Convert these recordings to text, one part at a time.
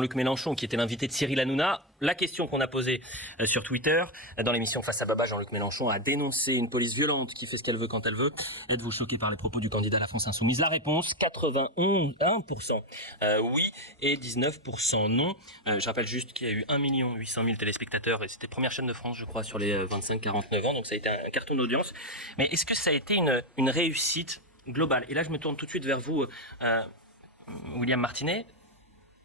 Jean-Luc Mélenchon, qui était l'invité de Cyril Hanouna. La question qu'on a posée sur Twitter, dans l'émission Face à Baba, Jean-Luc Mélenchon a dénoncé une police violente qui fait ce qu'elle veut quand elle veut. Êtes-vous choqué par les propos du candidat à la France Insoumise? La réponse, 81% oui et 19% non. Je rappelle juste qu'il y a eu 1 800 000 téléspectateurs et c'était première chaîne de France, je crois, sur les 25-49 ans. Donc ça a été un carton d'audience. Mais est-ce que ça a été une réussite globale? Et là, je me tourne tout de suite vers vous, William Martinet.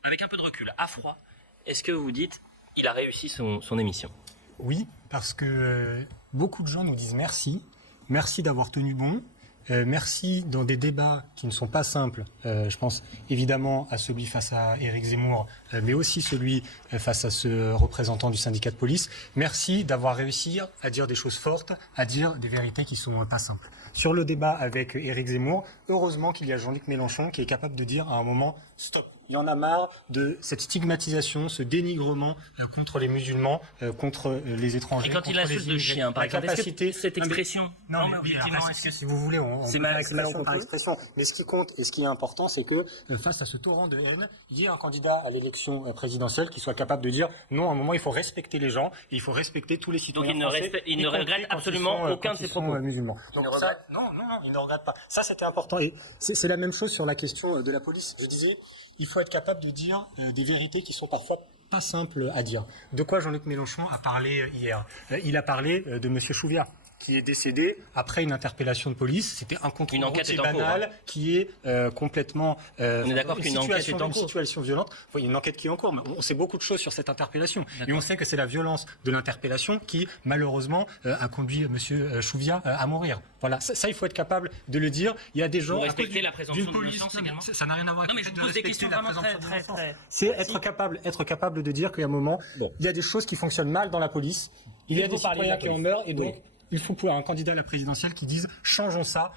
Avec un peu de recul, à froid, est-ce que vous dites il a réussi son émission? Oui, parce que beaucoup de gens nous disent merci. Merci d'avoir tenu bon. Merci dans des débats qui ne sont pas simples. Je pense évidemment à celui face à Éric Zemmour, mais aussi celui face à ce représentant du syndicat de police. Merci d'avoir réussi à dire des choses fortes, à dire des vérités qui ne sont pas simples. Sur le débat avec Éric Zemmour, heureusement qu'il y a Jean-Luc Mélenchon qui est capable de dire à un moment « stop ». Il y en a marre de cette stigmatisation, ce dénigrement contre les musulmans, contre les étrangers. Et quand il insulte de chien, par exemple, est-ce que cette expression... Non, mais objectivement, si vous voulez, c'est mal par expression. Mais ce qui compte et ce qui est important, c'est que face à ce torrent de haine, il y ait un candidat à l'élection présidentielle qui soit capable de dire non, à un moment, il faut respecter les gens, et il faut respecter tous les citoyens. Donc il ne regrette absolument aucun de ses propos musulmans. Donc ça, non, il ne regrette pas. Ça, c'était important. Et c'est la même chose sur la question de la police. Je disais, il faut être capable de dire des vérités qui sont parfois pas simples à dire. De quoi Jean-Luc Mélenchon a parlé hier? Il a parlé de M. Chouviat, qui est décédé après une interpellation de police. C'était un contrôle routier banal qui est complètement... on est d'accord qu'une enquête est en cours. Une situation violente. Il y a une enquête qui est en cours, mais on sait beaucoup de choses sur cette interpellation. Et on sait que c'est la violence de l'interpellation qui, malheureusement, a conduit M. Chouviat à mourir. Voilà, ça, il faut être capable de le dire. Il y a des gens... Vous respectez la présomption d'innocence également? Ça n'a rien à voir avec... Non, mais je vous pose des questions vraiment très... C'est être capable de dire qu'à un moment, il y a des choses qui fonctionnent mal dans la police. Il y a des citoyens qui en meurent, et donc... Il faut pouvoir un candidat à la présidentielle qui dise changeons ça,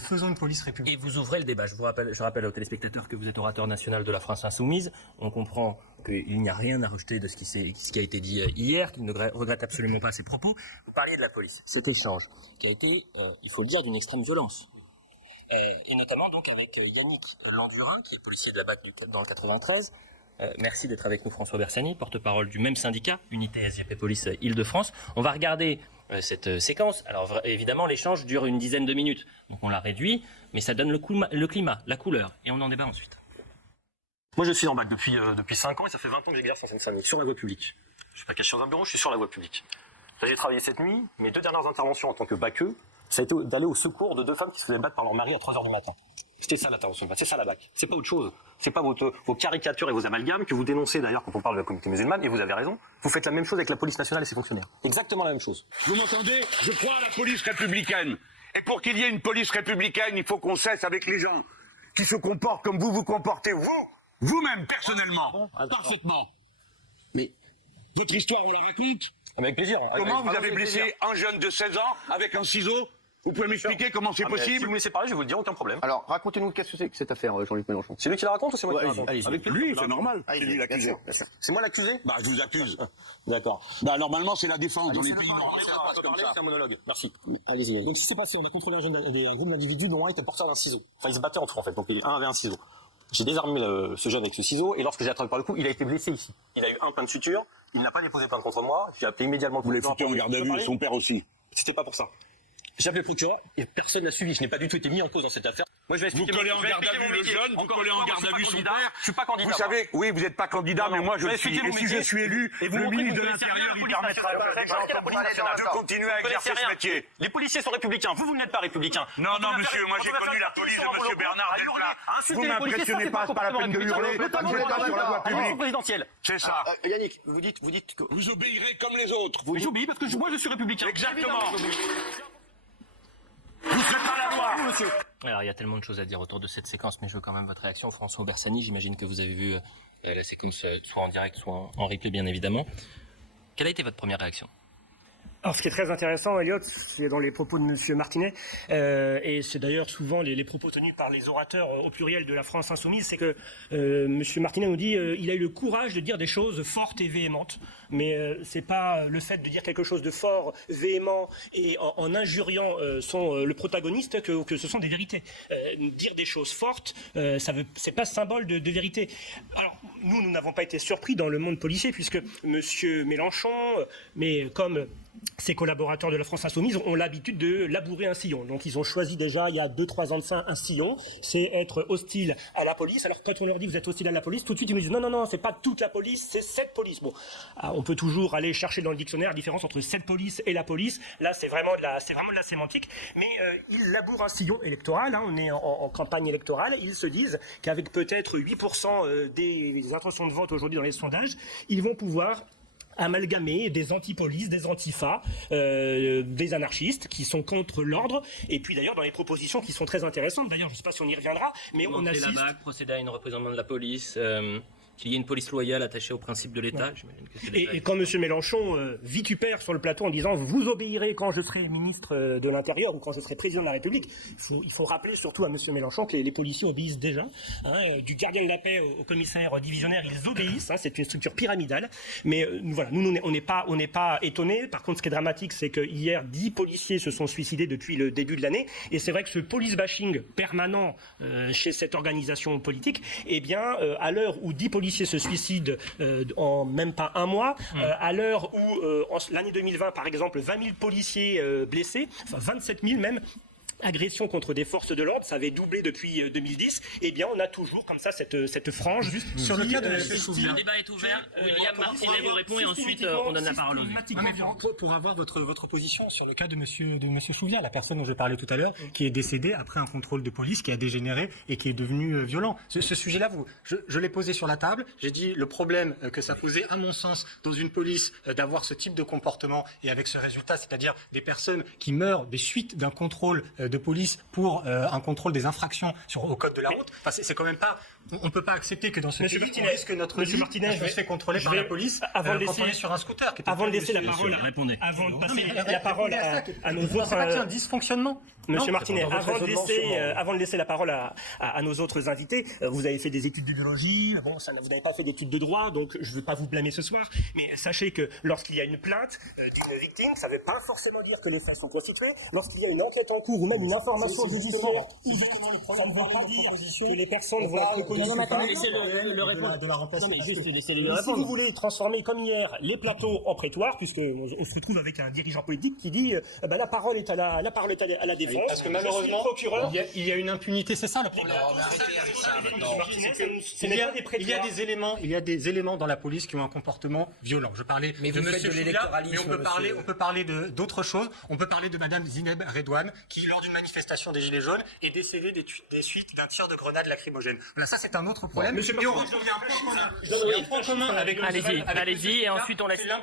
faisons une police républicaine. Et vous ouvrez le débat. Je rappelle aux téléspectateurs que vous êtes orateur national de la France Insoumise. On comprend qu'il n'y a rien à rejeter de ce qui a été dit hier, qu'il ne regrette absolument pas ses propos. Vous parliez de la police. Cet échange qui a été, il faut le dire, d'une extrême violence. Et notamment donc avec Yannick Landurin, qui est policier de la BAC dans le 93. Merci d'être avec nous, François Bersani, porte-parole du même syndicat, Unité SGP Police Île-de-France. On va regarder cette séquence. Alors évidemment, l'échange dure une dizaine de minutes. Donc on l'a réduit, mais ça donne le climat, la couleur. Et on en débat ensuite. Moi, je suis en BAC depuis 5 ans et ça fait 20 ans que j'exerce en Seine-Saint-Denis, sur la voie publique. Je suis pas caché dans un bureau, je suis sur la voie publique. Là, j'ai travaillé cette nuit. Mes 2 dernières interventions en tant que BACeux, ça a été d'aller au secours de 2 femmes qui se faisaient battre par leur mari à 3h du matin. C'était ça l'intervention de BAC, c'est ça la BAC. C'est pas autre chose. C'est pas vos caricatures et vos amalgames que vous dénoncez d'ailleurs quand on parle de la communauté musulmane, et vous avez raison. Vous faites la même chose avec la police nationale et ses fonctionnaires. Exactement la même chose. Vous m'entendez? Je crois à la police républicaine. Et pour qu'il y ait une police républicaine, il faut qu'on cesse avec les gens qui se comportent comme vous vous comportez, vous-même, personnellement, parfaitement. Mais votre histoire, on la raconte? Avec plaisir. Comment vous avez blessé un jeune de 16 ans avec un ciseau? Vous pouvez m'expliquer comment c'est possible? Si vous me laissez parler, je vais vous le dire, aucun problème. Alors, racontez-nous qu'est-ce que c'est que cette affaire, Jean-Luc Mélenchon. C'est lui qui la raconte ou c'est moi qui la raconte? Avec lui, c'est normal. C'est lui l'accusé. C'est moi l'accusé? Bah, je vous accuse. D'accord. Bah, normalement, c'est la défense dans les pays normaux. C'est un monologue. Merci. Allez-y. Donc, ce qui s'est passé, on a contrôlé un groupe d'individus dont un était porteur d'un ciseau. Enfin, ils se battaient entre eux, en fait. Donc, un avait un ciseau. J'ai désarmé ce jeune avec ce ciseau, et lorsque j'ai attrapé par le cou, il a été blessé ici. Il a eu un point de suture, il n'a pas déposé plainte contre moi, j'ai appelé immédiatement le Vous l'avez procureur. foutu en garde à vue, son père aussi. C'était pas pour ça. J'ai appelé le procureur et personne n'a suivi. Je n'ai pas du tout été mis en cause dans cette affaire. Moi, je vais Vous expliquer. collez en garde à vue le jeune, vous collez en garde à vue son père. Je suis pas candidat. Vous savez, oui, vous n'êtes pas candidat, mais moi je le suis. Et si je suis élu, le ministre de l'Intérieur, il permettra de continuer à exercer ce métier. Les policiers sont républicains. Vous n'êtes pas républicain. Non, monsieur, moi j'ai connu la police de monsieur Bernard Delplat. Vous m'impressionnez pas, c'est pas la peine de hurler. Vous n'êtes pas sur la voie publique. Présidentielle. C'est ça. Yannick, vous dites que... Vous obéirez comme les autres. J'obéis parce que moi je suis républicain. Exactement. Vous serez pas la loi, monsieur. Alors, il y a tellement de choses à dire autour de cette séquence, mais je veux quand même votre réaction. François Bersani, j'imagine que vous avez vu la séquence soit en direct, soit en replay, bien évidemment. Quelle a été votre première réaction? Alors, ce qui est très intéressant, Elliot, c'est dans les propos de Monsieur Martinet, et c'est d'ailleurs souvent les propos tenus par les orateurs au pluriel de la France insoumise, c'est que Monsieur Martinet nous dit il a eu le courage de dire des choses fortes et véhémentes, mais c'est pas le fait de dire quelque chose de fort, véhément et en injuriant le protagoniste que ce sont des vérités. Dire des choses fortes, c'est pas symbole de vérité. Alors nous n'avons pas été surpris dans le monde policier puisque Monsieur Mélenchon, mais comme ses collaborateurs de la France Insoumise ont l'habitude de labourer un sillon. Donc ils ont choisi déjà, il y a 2-3 ans de ça, un sillon, c'est être hostile à la police. Alors quand on leur dit vous êtes hostile à la police, tout de suite ils nous disent non, c'est pas toute la police, c'est cette police. Bon, on peut toujours aller chercher dans le dictionnaire la différence entre cette police et la police. Là c'est vraiment de la sémantique. Mais ils labourent un sillon électoral, hein, on est en campagne électorale, ils se disent qu'avec peut-être 8% des intentions de vote aujourd'hui dans les sondages, ils vont pouvoir amalgamer des anti-police, des antifas, des anarchistes qui sont contre l'ordre, et puis d'ailleurs dans les propositions qui sont très intéressantes, d'ailleurs je ne sais pas si on y reviendra, mais on assiste... la BAC, procéder à une représentation de la police, qu'il y ait une police loyale attachée au principe de l'État, j'imagine que c'est et quand M. Mélenchon vitupère sur le plateau en disant « vous obéirez quand je serai ministre de l'Intérieur ou quand je serai président de la République », il faut rappeler surtout à M. Mélenchon que les policiers obéissent déjà, hein, du gardien de la paix au commissaire divisionnaire, ils obéissent, hein, c'est une structure pyramidale, mais voilà, nous on n'est pas étonnés. Par contre ce qui est dramatique c'est que hier 10 policiers se sont suicidés depuis le début de l'année, et c'est vrai que ce police bashing permanent chez cette organisation politique, eh bien à l'heure où 10 policiers se suicident en même pas un mois, à l'heure où l'année 2020 par exemple 20 000 policiers blessés, enfin 27 000 même, agressions contre des forces de l'ordre, ça avait doublé depuis 2010, eh bien on a toujours comme ça cette frange. Juste sur le cas de M. Chouviat. Le débat est ouvert, William Martinet vous répond et ensuite on donne la parole aux autres. Pour avoir votre position sur le cas de Monsieur Chouviat, la personne dont je parlais tout à l'heure, qui est décédée après un contrôle de police qui a dégénéré et qui est devenu violent. Ce sujet-là, je l'ai posé sur la table. J'ai dit le problème que ça posait, à mon sens, dans une police, d'avoir ce type de comportement et avec ce résultat, c'est-à-dire des personnes qui meurent des suites d'un contrôle de police pour un contrôle des infractions au code de la route. Enfin, c'est quand même pas. On peut pas accepter que dans ce pays, on risque notre vie se fait contrôler par la police quand on est sur un scooter. Avant de laisser la parole, avant de passer la parole à nos autres. C'est pas un dysfonctionnement. Monsieur Martinet, avant de laisser la parole à nos autres invités, vous avez fait des études de biologie, bon, vous n'avez pas fait d'études de droit, donc je ne veux pas vous blâmer ce soir, mais sachez que lorsqu'il y a une plainte d'une victime, ça ne veut pas forcément dire que les faits sont constitués. Lorsqu'il y a une enquête en cours ou même une information judiciaire, ça ne veut pas dire que les personnes vont être reconnues. Non, mais attendez, laissez-le répondre. Non, mais juste laissez-le Si répondre. vous voulez transformer comme hier les plateaux en prétoire, puisque on se retrouve avec un dirigeant politique qui dit la parole est à la défense. Parce que malheureusement, il y a une impunité, c'est ça le problème. Il y a des éléments dans la police qui ont un comportement violent. Je parlais de Monsieur Chouviat, mais on peut parler d'autres choses. On peut parler de Madame Zineb Redouane, qui lors d'une manifestation des Gilets jaunes est décédée des suites d'un tir de grenade lacrymogène. Voilà, ça c'est un autre problème. Et on revient un point commun avec. Allez-y, et ensuite on laissera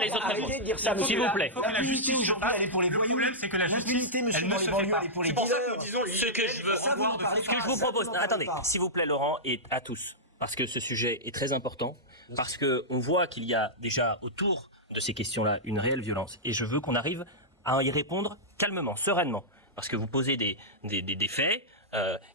les autres répondre. S'il vous plaît. Le problème, c'est que la justice, elle ne se fait pas. C'est pour ça que nous disons ce que je vous propose. Attendez, s'il vous plaît, Laurent, et à tous, parce que ce sujet est très important, parce que on voit qu'il y a déjà autour de ces questions-là une réelle violence, et je veux qu'on arrive à y répondre calmement, sereinement, parce que vous posez des faits.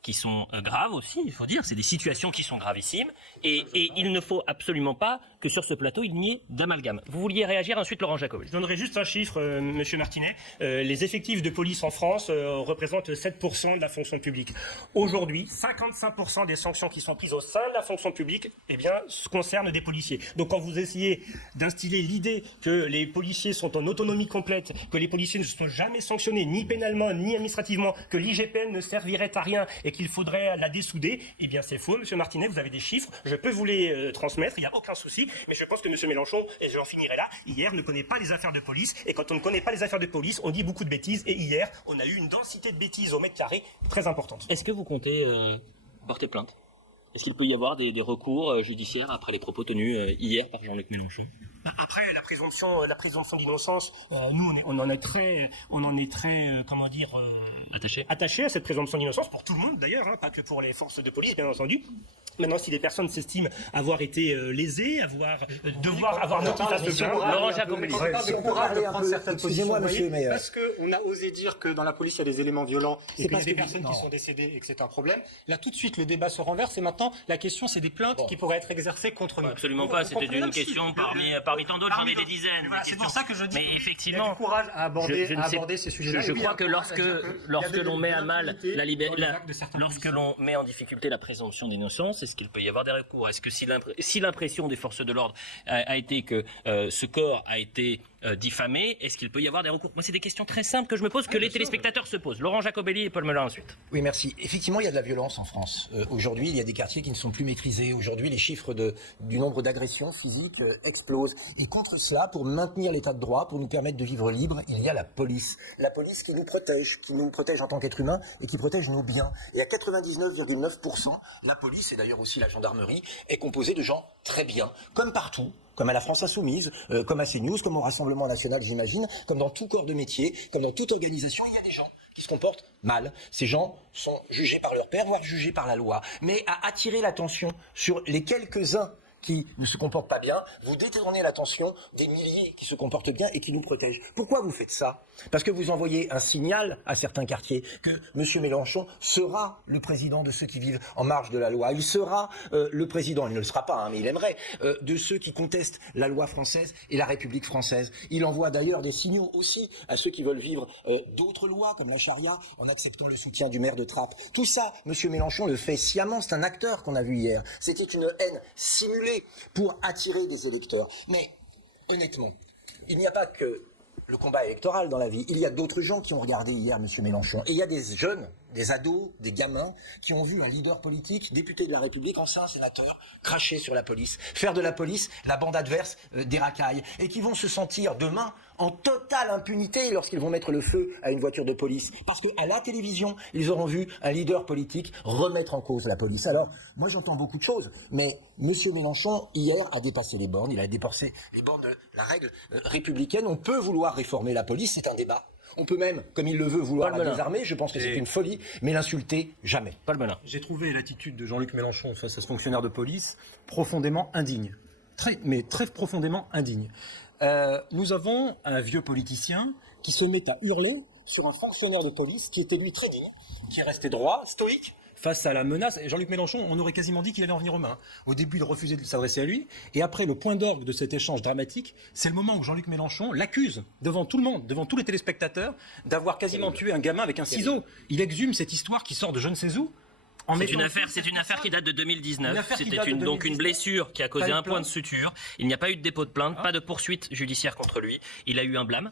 Qui sont graves aussi, il faut dire, c'est des situations qui sont gravissimes, et il ne faut absolument pas que sur ce plateau il n'y ait d'amalgame. Vous vouliez réagir, ensuite Laurent Jacobel. Je donnerai juste un chiffre, Monsieur Martinet. Les effectifs de police en France représentent 7% de la fonction publique. Aujourd'hui, 55% des sanctions qui sont prises au sein de la fonction publique, eh bien, concernent des policiers. Donc quand vous essayez d'instiller l'idée que les policiers sont en autonomie complète, que les policiers ne sont jamais sanctionnés, ni pénalement, ni administrativement, que l'IGPN ne servirait à rien et qu'il faudrait la dessouder, eh bien c'est faux, Monsieur Martinet, vous avez des chiffres, je peux vous les transmettre, il n'y a aucun souci, mais je pense que Monsieur Mélenchon, et j'en finirai là, hier ne connaît pas les affaires de police, et quand on ne connaît pas les affaires de police, on dit beaucoup de bêtises, et hier, on a eu une densité de bêtises au mètre carré très importante. Est-ce que vous comptez porter plainte? Est-ce qu'il peut y avoir des recours judiciaires après les propos tenus hier par Jean-Luc Mélenchon? Après la présomption d'innocence, nous on en est très comment dire attaché à cette présomption d'innocence pour tout le monde d'ailleurs, hein, pas que pour les forces de police bien entendu. Maintenant, si les personnes s'estiment avoir été lésées, avoir motif à se plaindre, Laurent Jacobelli. Si on peut parler un peu, excusez-moi, monsieur, mais Parce qu'on a osé dire que dans la police, il y a des éléments violents. c'est parce qu'il y a des personnes qui sont décédées et que c'est un problème. Là, tout de suite, le débat se renverse et maintenant, la question, c'est des plaintes qui pourraient être exercées contre nous. Absolument pas, c'était une question parmi tant d'autres, j'en ai des dizaines. C'est pour ça que je dis Mais qu'il y a effectivement, du courage à aborder, je ne sais- ces sujets-là. je Et oui, crois que il y a lorsque des l'on met à mal impunité la dans liberté, les actes de certains lorsque policiers. l'on met en difficulté la présomption d'innocence, est-ce qu'il peut y avoir des recours? Est-ce que si l'impression des forces de l'ordre a été que ce corps a été diffamé, est-ce qu'il peut y avoir des recours? Moi, c'est des questions très simples que je me pose, que les téléspectateurs se posent. Laurent Jacobelli et Paul Melun ensuite. Oui, merci. Effectivement, il y a de la violence en France. Aujourd'hui, il y a des quartiers qui ne sont plus maîtrisés. Aujourd'hui, les chiffres du nombre d'agressions physiques explosent. Et contre cela, pour maintenir l'état de droit, pour nous permettre de vivre libre, il y a la police. La police qui nous protège en tant qu'être humain et qui protège nos biens. Et à 99,9%, la police, et d'ailleurs aussi la gendarmerie, est composée de gens très bien, comme partout. Comme à la France Insoumise, comme à CNews, comme au Rassemblement National, j'imagine, comme dans tout corps de métier, comme dans toute organisation, il y a des gens qui se comportent mal. Ces gens sont jugés par leur père, voire jugés par la loi. Mais à attirer l'attention sur les quelques-uns qui ne se comportent pas bien, vous détournez l'attention des milliers qui se comportent bien et qui nous protègent. Pourquoi vous faites ça? Parce que vous envoyez un signal à certains quartiers que M. Mélenchon sera le président de ceux qui vivent en marge de la loi. Il sera le président, il ne le sera pas, mais il aimerait, de ceux qui contestent la loi française et la République française. Il envoie d'ailleurs des signaux aussi à ceux qui veulent vivre d'autres lois, comme la charia, en acceptant le soutien du maire de Trappes. Tout ça, M. Mélenchon le fait sciemment, c'est un acteur qu'on a vu hier. C'était une haine simulée pour attirer des électeurs. Mais honnêtement, il n'y a pas que le combat électoral dans la vie. Il y a d'autres gens qui ont regardé hier M. Mélenchon. Et il y a des jeunes, des ados, des gamins qui ont vu un leader politique, député de la République, ancien sénateur, cracher sur la police, faire de la police la bande adverse des racailles, et qui vont se sentir demain en totale impunité lorsqu'ils vont mettre le feu à une voiture de police. Parce qu'à la télévision, ils auront vu un leader politique remettre en cause la police. Alors, moi j'entends beaucoup de choses, mais M. Mélenchon, hier, a dépassé les bornes. Il a dépassé les bornes de la règle républicaine. On peut vouloir réformer la police, c'est un débat. On peut même, comme il le veut, vouloir la désarmer. Je pense que c'est une folie, mais l'insulter, jamais. Paul Melun. J'ai trouvé l'attitude de Jean-Luc Mélenchon face à ce fonctionnaire de police profondément indigne. Très profondément indigne. Nous avons un vieux politicien qui se met à hurler sur un fonctionnaire de police qui était lui très digne, qui est resté droit, stoïque, face à la menace. Et Jean-Luc Mélenchon, on aurait quasiment dit qu'il allait en venir aux mains. Au début, il refusait de s'adresser à lui. Et après, le point d'orgue de cet échange dramatique, c'est le moment où Jean-Luc Mélenchon l'accuse devant tout le monde, devant tous les téléspectateurs, d'avoir quasiment tué un gamin avec un ciseau. Il exhume cette histoire qui sort de je ne sais où. C'est une affaire qui date de 2019. C'était donc une blessure qui a causé un point de suture. Il n'y a pas eu de dépôt de plainte, pas de poursuite judiciaire contre lui. Il a eu un blâme.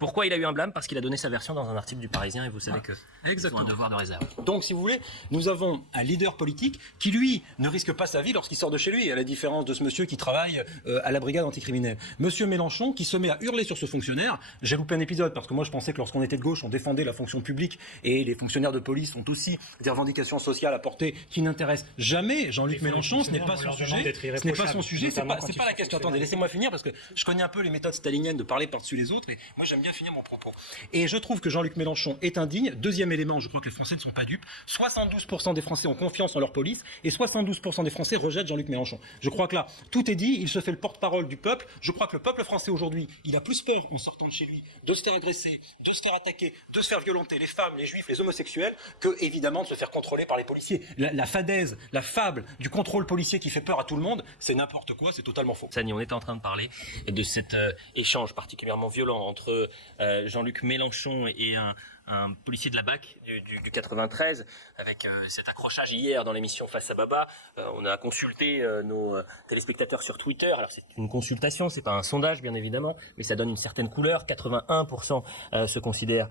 Pourquoi il a eu un blâme? Parce qu'il a donné sa version dans un article du Parisien et vous savez que ils ont un devoir de réserve. Donc, si vous voulez, nous avons un leader politique qui, lui, ne risque pas sa vie lorsqu'il sort de chez lui, à la différence de ce monsieur qui travaille à la brigade anticriminelle. Monsieur Mélenchon, qui se met à hurler sur ce fonctionnaire. J'ai loupé un épisode parce que moi, je pensais que lorsqu'on était de gauche, on défendait la fonction publique et les fonctionnaires de police ont aussi des revendications sociales à porter qui n'intéressent jamais Jean-Luc Mélenchon. Ce n'est pas son sujet. Ce n'est pas son sujet. C'est pas la question. Attendez, laissez-moi finir parce que je connais un peu les méthodes staliniennes de parler par-dessus les autres et moi, j'aime bien finir mon propos. Et je trouve que Jean-Luc Mélenchon est indigne. Deuxième élément, je crois que les Français ne sont pas dupes. 72% des Français ont confiance en leur police et 72% des Français rejettent Jean-Luc Mélenchon. Je crois que là, tout est dit. Il se fait le porte-parole du peuple. Je crois que le peuple français aujourd'hui, il a plus peur en sortant de chez lui de se faire agresser, de se faire attaquer, de se faire violenter les femmes, les juifs, les homosexuels, que évidemment de se faire contrôler par les policiers. La fadaise, la fable du contrôle policier qui fait peur à tout le monde, c'est n'importe quoi, c'est totalement faux. Sani, on était en train de parler de cet échange particulièrement violent entre Jean-Luc Mélenchon et un policier de la BAC du 93, avec cet accrochage hier dans l'émission Face à Baba. On a consulté nos téléspectateurs sur Twitter. Alors c'est une consultation, c'est pas un sondage bien évidemment, mais ça donne une certaine couleur. 81% se considèrent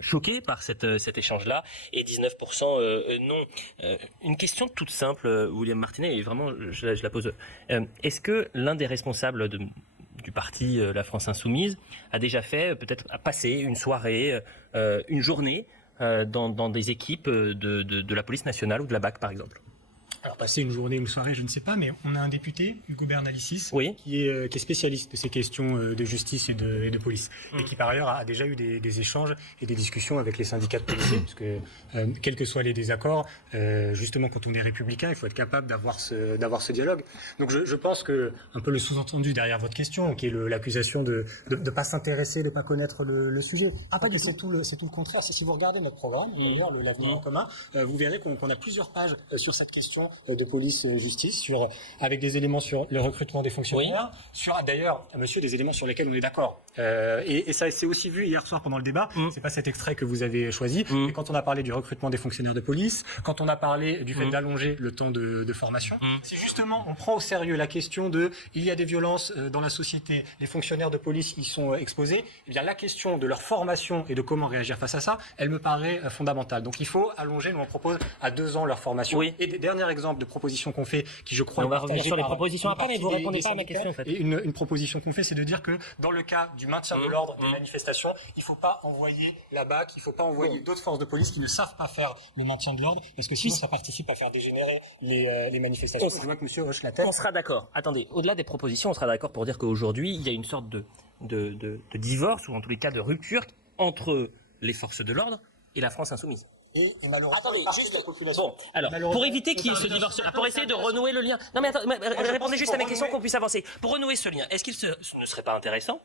choqués par cet échange-là et 19% non. Une question toute simple, William Martinet, et vraiment je la pose. Est-ce que l'un des responsables du parti La France Insoumise a déjà fait peut-être passer une soirée, une journée dans des équipes de la police nationale ou de la BAC par exemple? alors passer une journée ou une soirée, je ne sais pas, mais on a un député, Hugo Bernalicis, Oui. qui est spécialiste de ces questions de justice et de police, et qui par ailleurs a déjà eu des échanges et des discussions avec les syndicats de policiers, parce que quels que soient les désaccords, justement quand on est républicain, il faut être capable d'avoir ce dialogue. Donc je pense que un peu le sous-entendu derrière votre question, qui est l'accusation de pas s'intéresser, de pas connaître le sujet. Pas que c'est tout le contraire. C'est si vous regardez notre programme, d'ailleurs l'avenir en commun, vous verrez qu'on a plusieurs pages sur cette question de police-justice, avec des éléments sur le recrutement des fonctionnaires, sur d'ailleurs, monsieur, des éléments sur lesquels on est d'accord. Et ça s'est aussi vu hier soir pendant le débat. C'est pas cet extrait que vous avez choisi, mais quand on a parlé du recrutement des fonctionnaires de police, quand on a parlé du fait d'allonger le temps de formation, c'est justement on prend au sérieux la question il y a des violences dans la société, les fonctionnaires de police y sont exposés. Eh bien la question de leur formation et de comment réagir face à ça, elle me paraît fondamentale. Donc il faut allonger. Nous on propose à 2 ans leur formation. Et des derniers exemples de propositions qu'on fait, qui je crois. On va revenir sur les propositions après, mais vous répondez pas à ma question en fait. Et une proposition qu'on fait, c'est de dire que dans le cas du maintien de l'ordre des manifestations, il ne faut pas envoyer la BAC, il ne faut pas envoyer d'autres forces de police qui ne savent pas faire le maintien de l'ordre, parce que sinon ça participe à faire dégénérer les manifestations. Je vois que monsieur hoche la tête. On sera d'accord. Attendez, au-delà des propositions, on sera d'accord pour dire qu'aujourd'hui, il y a une sorte de divorce, ou en tous les cas de rupture, entre les forces de l'ordre et la France insoumise. Et malheureusement, juste la population. Bon, alors, pour éviter qu'il y ait ce divorce, pour essayer de renouer le lien. Non, mais attendez, répondez juste à mes questions qu'on puisse avancer. Pour renouer ce lien, est-ce qu'il ne serait pas intéressant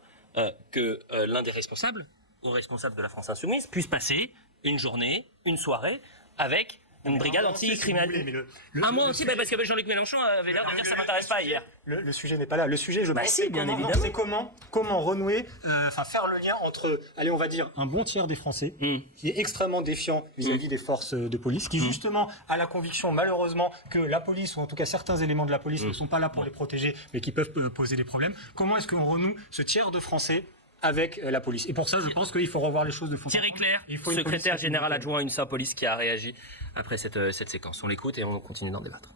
que l'un des responsables, ou responsable de la France insoumise, puisse passer une journée, une soirée, avec une brigade anti-criminalité. Un mois aussi, parce que Jean-Luc Mélenchon avait l'air de dire que ça m'intéresse pas hier. Le sujet n'est pas là. Le sujet, je pense, si, bien évidemment. c'est comment renouer, faire le lien entre, allez, on va dire, un bon tiers des Français, qui est extrêmement défiant vis-à-vis des forces de police, qui justement a la conviction, malheureusement, que la police, ou en tout cas certains éléments de la police, ne sont pas là pour les protéger, mais qui peuvent poser des problèmes. Comment est-ce qu'on renoue ce tiers de Français avec la police? Et pour ça, je pense qu'il faut revoir les choses de fond. Thierry Clair, secrétaire général adjoint à UNSA Police, qui a réagi après cette séquence. On l'écoute et on continue d'en débattre.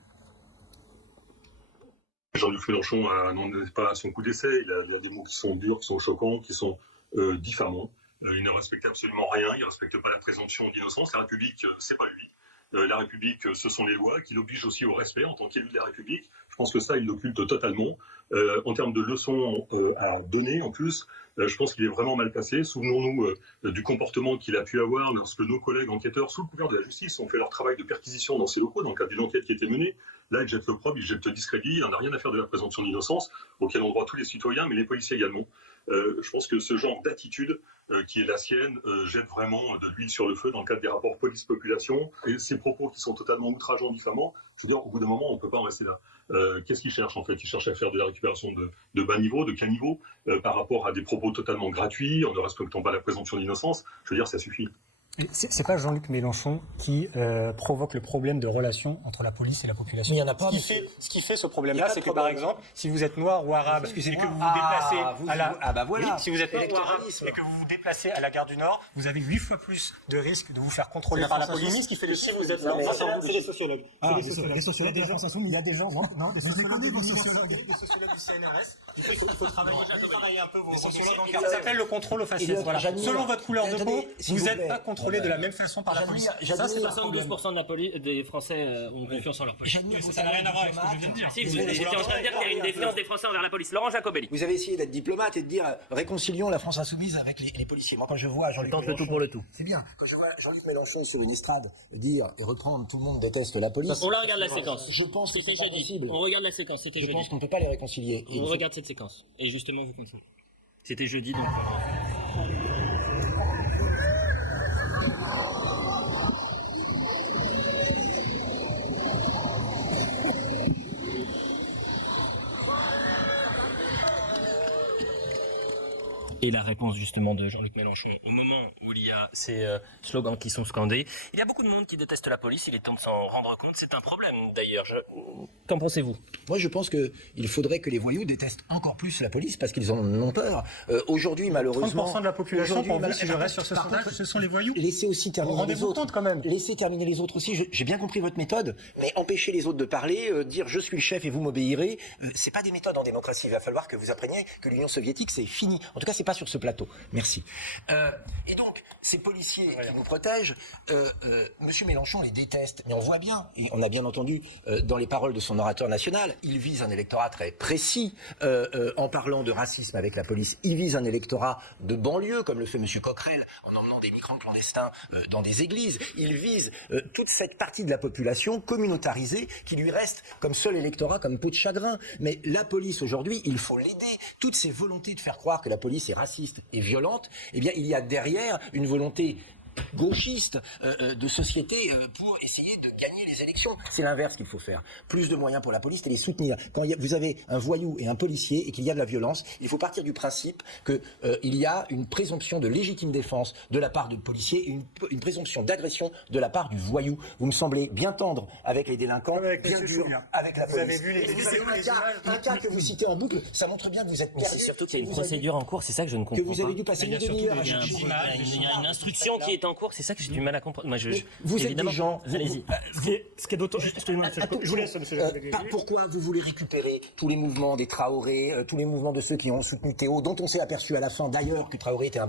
Jean-Luc Mélenchon n'en est pas à son coup d'essai. Il a des mots qui sont durs, qui sont choquants, qui sont diffamants. Il ne respecte absolument rien. Il ne respecte pas la présomption d'innocence. La République, c'est pas lui. La République, ce sont les lois qui l'obligent aussi au respect en tant qu'élu de la République. Je pense que ça, il l'occulte totalement. En termes de leçons à donner, en plus, je pense qu'il est vraiment mal placé. Souvenons-nous du comportement qu'il a pu avoir lorsque nos collègues enquêteurs, sous le couvert de la justice, ont fait leur travail de perquisition dans ces locaux, dans le cadre d'une enquête qui était menée. Là, il jette l'opprobre, il jette le discrédit, il n'en a rien à faire de la présomption d'innocence, auquel ont droit tous les citoyens, mais les policiers également. Je pense que ce genre d'attitude qui est la sienne jette vraiment de l'huile sur le feu dans le cadre des rapports police-population. Et ces propos qui sont totalement outrageants, diffamants, je veux dire, au bout d'un moment, on ne peut pas en rester là. Qu'est-ce qu'il cherche en fait? Il cherche à faire de la récupération de bas niveau, de caniveau, par rapport à des propos totalement gratuits, en ne respectant pas la présomption d'innocence. Je veux dire, ça suffit. C'est pas Jean-Luc Mélenchon qui provoque le problème de relation entre la police et la population. Mais il n'y en a pas. Ce qui fait ce problème-là, c'est que par exemple, si vous êtes noir ou arabe, parce que c'est que vous vous déplacez si vous êtes noir ou arabe et que vous vous déplacez à la gare du Nord, vous avez 8 fois plus de risques de vous faire contrôler par la police. Ce qui fait de si vous êtes noir, c'est les sociologues. Les sociologues de la France insoumise. Il y a des gens, non, des sociologues du CNRS. Il faut travailler un peu vos sociologues. Ça s'appelle le contrôle aux faciès. Selon votre couleur de peau, vous n'êtes pas contrôlé de la même façon par la police. Ça, c'est 72% des Français ont confiance en leur police. Ça n'a rien à voir avec ce que je viens de dire. Si, vous étiez en train de dire qu'il y a une défiance des Français envers la police. Laurent Jacobelli. Vous avez essayé d'être diplomate et de dire réconcilions la France insoumise avec les policiers. Moi, quand je vois Jean-Luc Mélenchon, le tout pour le tout. C'est bien. Quand je vois Jean-Luc Mélenchon sur une estrade dire et reprendre tout le monde déteste la police. On la regarde la séquence. Je pense que c'était c'est jeudi. possible. On regarde la séquence. C'était jeudi. Je pense qu'on ne peut pas les réconcilier. On regarde cette séquence. Et justement, vous continuez. C'était jeudi, donc. Et la réponse justement de Jean-Luc Mélenchon au moment où il y a ces slogans qui sont scandés. Il y a beaucoup de monde qui déteste la police, il est temps de s'en rendre compte, c'est un problème d'ailleurs. Qu'en pensez-vous? Moi je pense qu'il faudrait que les voyous détestent encore plus la police parce qu'ils en ont peur. Aujourd'hui malheureusement... 30% de la population, pour vous, si je reste sur ce sondage, ce sont les voyous. Laissez aussi terminer les autres. Compte, quand même. Laissez terminer les autres aussi. J'ai bien compris votre méthode, mais empêcher les autres de parler, dire je suis le chef et vous m'obéirez, c'est pas des méthodes en démocratie. Il va falloir que vous appreniez que l'Union soviétique c'est fini. En tout cas c'est pas sur ce plateau. Merci. Et donc, ces policiers qui nous protègent, Monsieur Mélenchon les déteste, mais on voit bien, et on a bien entendu dans les paroles de son orateur national, il vise un électorat très précis en parlant de racisme avec la police. Il vise un électorat de banlieue, comme le fait Monsieur Coquerel, en emmenant des migrants clandestins dans des églises. Il vise toute cette partie de la population communautarisée qui lui reste comme seul électorat, comme peau de chagrin. Mais la police aujourd'hui, il faut l'aider. Toutes ces volontés de faire croire que la police est raciste et violente, eh bien, il y a derrière une volonté gauchiste de société pour essayer de gagner les élections. C'est l'inverse qu'il faut faire. Plus de moyens pour la police et les soutenir. Quand vous avez un voyou et un policier et qu'il y a de la violence, il faut partir du principe que il y a une présomption de légitime défense de la part du policier et une présomption d'agression de la part du voyou. Vous me semblez bien tendre avec les délinquants, bien dur avec la police. Vous avez vu un cas que vous citez en boucle, ça montre bien que vous êtes Mais c'est surtout qu'il y a une procédure en cours, c'est ça que je ne comprends que vous avez dû passer une demi-heure à Il y a une instruction qui est en cours, c'est ça que j'ai du mal à comprendre. Moi, vous êtes évidemment, des gens. allez-y. Ce qui est d'autant... Excusez-moi, je vous laisse, monsieur. Pourquoi vous voulez récupérer tous les mouvements des Traoré, tous les mouvements de ceux qui ont soutenu Théo, dont on s'est aperçu à la fin d'ailleurs que Traoré était un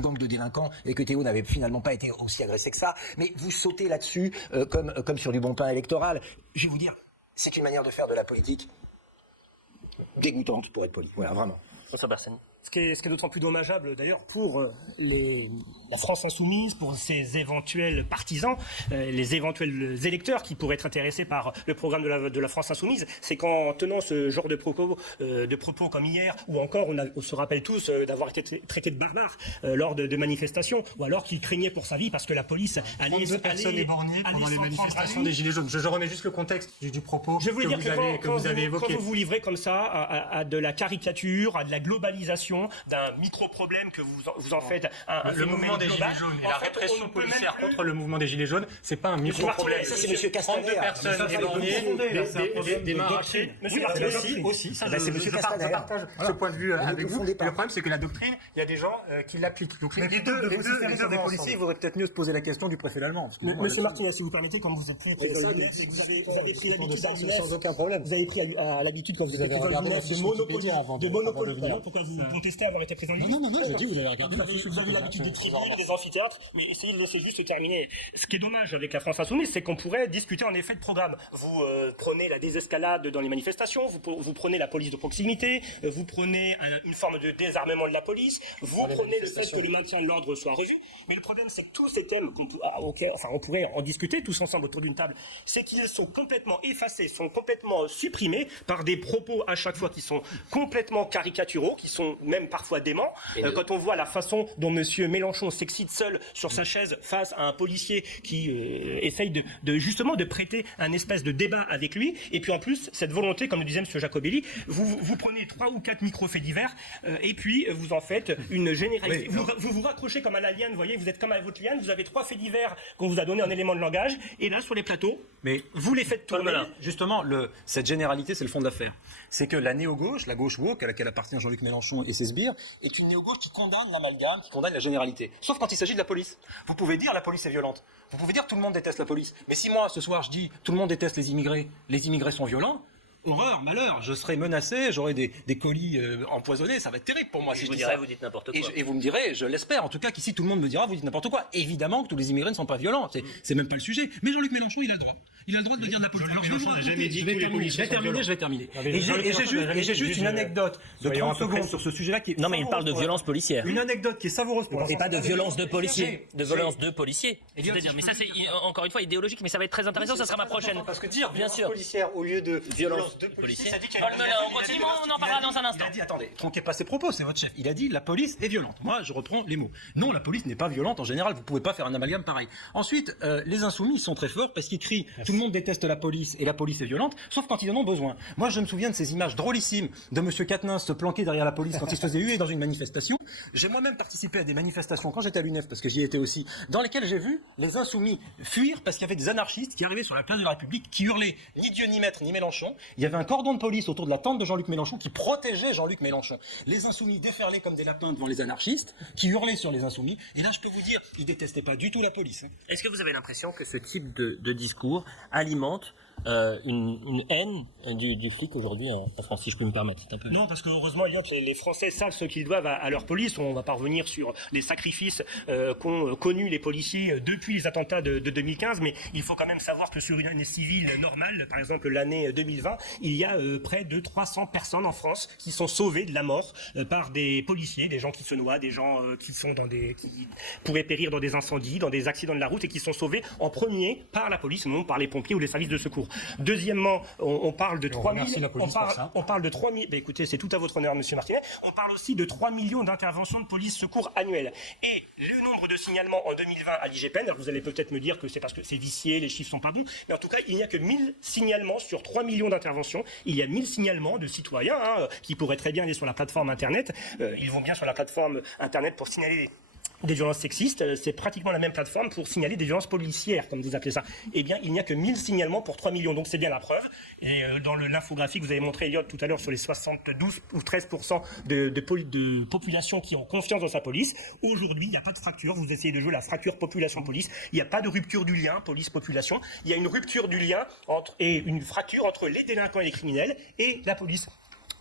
gang de délinquants et que Théo n'avait finalement pas été aussi agressé que ça. Mais vous sautez là-dessus comme sur du bon pain électoral. Je vais vous dire, c'est une manière de faire de la politique dégoûtante, pour être poli. Voilà, vraiment. François Barsani. Ce qui est d'autant plus dommageable d'ailleurs pour la France insoumise, pour ses éventuels partisans, les éventuels électeurs qui pourraient être intéressés par le programme de la France insoumise, c'est qu'en tenant ce genre de propos comme hier, ou encore on se rappelle tous d'avoir été traité de barbare lors de manifestations, ou alors qu'il craignait pour sa vie parce que la police allait... 32 personnes éborgnées pendant les manifestations des Gilets jaunes. Je remets juste le contexte du propos Je voulais dire que vous avez évoqué. Quand vous vous livrez comme ça à de la caricature, à de la globalisation, d'un micro-problème que vous en faites un le mouvement des Gilets jaunes et la répression policière contre le mouvement des Gilets jaunes, c'est pas un micro-problème. Ça, c'est Monsieur Castaner. 32 personnes éborgnées, des mains arrachées. Monsieur Martinez aussi, ça, c'est Monsieur je Castaner. partage ce point de vue avec vous. confondez Et pas. le problème, c'est que la doctrine, il y a des gens qui l'appliquent. Donc Mais les deux des policiers, il faudrait peut-être mieux se poser la question du préfet l'Allemand. Monsieur Martinez, si vous permettez, comme vous êtes plus président de l'UNEF et que vous avez pris l'habitude à l'UNEF, sans aucun problème. vous avez pris à l'habitude quand vous étiez président de l'UNEF de monopole. Pourquoi vous contestez avoir été président de l'UNEF? Non, je dis, vous avez regardé la fiche. Vous avez l'habitude des tribunes, des amphithéâtres, mais essayez de laisser juste terminer. Ce qui est dommage avec la France insoumise, c'est qu'on pourrait discuter en effet de programme. Vous prenez la désescalade dans les manifestations, vous prenez la police de proximité, vous prenez une forme de désarmement de la police, vous prenez le fait que le maintien de l'ordre soit revu. Mais le problème, c'est que tous ces thèmes, on pourrait en discuter tous ensemble autour d'une table, c'est qu'ils sont complètement effacés, sont complètement supprimés par des propos à chaque fois qui sont complètement caricaturaux, qui sont même parfois déments. Quand on voit la façon dont Monsieur Mélenchon s'excite seul sur sa chaise face à un policier qui essaye justement de prêter un espèce de débat avec lui, et puis en plus cette volonté, comme le disait Monsieur Jacobelli, vous prenez 3 ou 4 micro-faits divers et puis vous en faites une généralité. Vous raccrochez comme à la liane, vous voyez, vous êtes comme à votre liane, vous avez 3 faits divers qu'on vous a donné en élément de langage, et là sur les plateaux, Mais vous les faites tourner. justement, cette généralité, c'est le fond de l'affaire. C'est que la néo-gauche, la gauche woke, à laquelle appartient Jean-Luc Mélenchon et ses sbires, est une néo-gauche qui condamne l'amalgame, qui condamne la généralité. Sauf quand il s'agit de la police. Vous pouvez dire la police est violente. Vous pouvez dire tout le monde déteste la police. Mais si moi, ce soir, je dis tout le monde déteste les immigrés sont violents, horreur, malheur, je serai menacé, j'aurai des colis empoisonnés, ça va être terrible pour moi si je dis ça. Vous dites n'importe quoi. Et vous me direz, je l'espère, en tout cas qu'ici tout le monde me dira, vous dites n'importe quoi. Évidemment que tous les immigrés ne sont pas violents, c'est même pas le sujet. Mais Jean-Luc Mélenchon, il a le droit. Il a le droit de dire de la politique. Alors, je vais terminer. Et j'ai juste une anecdote de 30 secondes sur ce sujet-là qui est... Non, mais il parle de violence policière. Une anecdote qui est savoureuse pour Et pas de violence de policier. De violence de policier. C'est-à-dire, mais ça c'est encore une fois idéologique, mais ça va être très intéressant, ça sera ma prochaine. Parce que dire Bien sûr. policière au lieu de Violence de policier, ça dit qu'il y Paul a Melun, on continue, on en parlera dans un instant. Il a dit, attendez, tronquez pas ses propos, c'est votre chef. Il a dit, la police est violente. Moi, je reprends les mots. Non, la police n'est pas violente en général, vous pouvez pas faire un amalgame pareil. Ensuite, les insoumis, ils sont très forts parce qu'ils crient, tout le monde déteste la police et la police est violente, sauf quand ils en ont besoin. Moi, je me souviens de ces images drôlissimes de Monsieur Quatennens se planquer derrière la police quand il se faisait huer dans une manifestation. J'ai moi-même participé à des manifestations quand j'étais à l'UNEF, parce que j'y étais aussi, dans lesquelles j'ai vu les insoumis fuir parce qu'il y avait des anarchistes qui arrivaient sur la place de la République, qui hurlaient ni Dieu, ni Maître, ni Mélenchon. Il y avait un cordon de police autour de la tente de Jean-Luc Mélenchon qui protégeait Jean-Luc Mélenchon. Les insoumis déferlaient comme des lapins devant les anarchistes, qui hurlaient sur les insoumis. Et là, je peux vous dire, ils détestaient pas du tout la police. Est-ce que vous avez l'impression que ce type de discours alimente une haine des flics aujourd'hui en France, si je peux me permettre. C'est un peu... Non, parce que heureusement, Elliot, les Français savent ce qu'ils doivent à leur police. On va pas revenir sur les sacrifices qu'ont connus les policiers depuis les attentats de 2015, mais il faut quand même savoir que sur une année civile normale, par exemple l'année 2020, il y a près de 300 personnes en France qui sont sauvées de la mort par des policiers, des gens qui se noient, des gens qui sont qui pourraient périr dans des incendies, dans des accidents de la route et qui sont sauvés en premier par la police, non par les pompiers ou les services de secours. Deuxièmement, on parle de 3 000. On parle de 3 000. Écoutez, c'est tout à votre honneur, Monsieur Martinet. On parle aussi de 3 millions d'interventions de police secours annuelles. Et le nombre de signalements en 2020 à l'IGPN, alors vous allez peut-être me dire que c'est parce que c'est vicié, les chiffres sont pas bons, mais en tout cas, il n'y a que 1000 signalements sur 3 millions d'interventions. Il y a 1000 signalements de citoyens qui pourraient très bien aller sur la plateforme Internet. Ils vont bien sur la plateforme Internet pour signaler des violences sexistes, c'est pratiquement la même plateforme pour signaler des violences policières, comme vous appelez ça. Eh bien, il n'y a que 1000 signalements pour 3 millions, donc c'est bien la preuve. Et dans l'infographie que vous avez montré, Elliot, tout à l'heure, sur les 72 ou 13% de population qui ont confiance dans sa police, aujourd'hui, il n'y a pas de fracture. Vous essayez de jouer la fracture population-police. Il n'y a pas de rupture du lien police-population. Il y a une rupture du lien et une fracture entre les délinquants et les criminels et la police.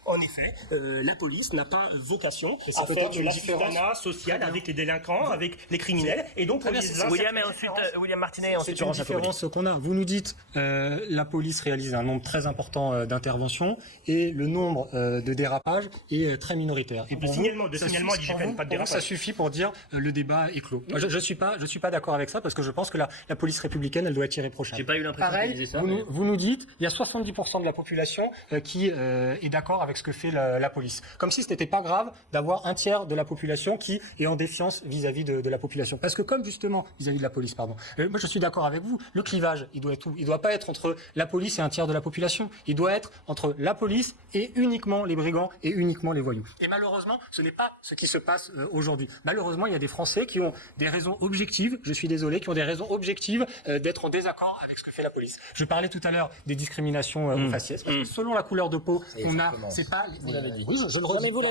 En effet, la police n'a pas vocation à faire de l'assistanat social avec les délinquants, avec les criminels. Et donc, William et ensuite William Martinet. C'est une différence qu'on a. Vous nous dites la police réalise un nombre très important d'interventions et le nombre de dérapages est très minoritaire. Et de signalement, l'IGPN, pas de dérapage. Ça suffit pour dire le débat est clos. Je suis pas d'accord avec ça parce que je pense que la police républicaine, elle doit être irréprochable. J'ai pas eu l'impression Pareil, qu'ils disaient ça. Vous nous dites il y a 70% de la population qui est d'accord avec ce que fait la police. Comme si ce n'était pas grave d'avoir un tiers de la population qui est en défiance vis-à-vis de la population. Parce que comme justement, vis-à-vis de la police, pardon, moi je suis d'accord avec vous, le clivage, il doit être où ? Il doit pas être entre la police et un tiers de la population. Il doit être entre la police et uniquement les brigands et uniquement les voyous. Et malheureusement, ce n'est pas ce qui se passe aujourd'hui. Malheureusement, il y a des Français qui ont des raisons objectives, je suis désolé, qui ont des raisons objectives d'être en désaccord avec ce que fait la police. Je parlais tout à l'heure des discriminations aux faciès. Parce que selon la couleur de peau, c'est pas... Vous l'avez dit. Oui, je le redis. Mais vous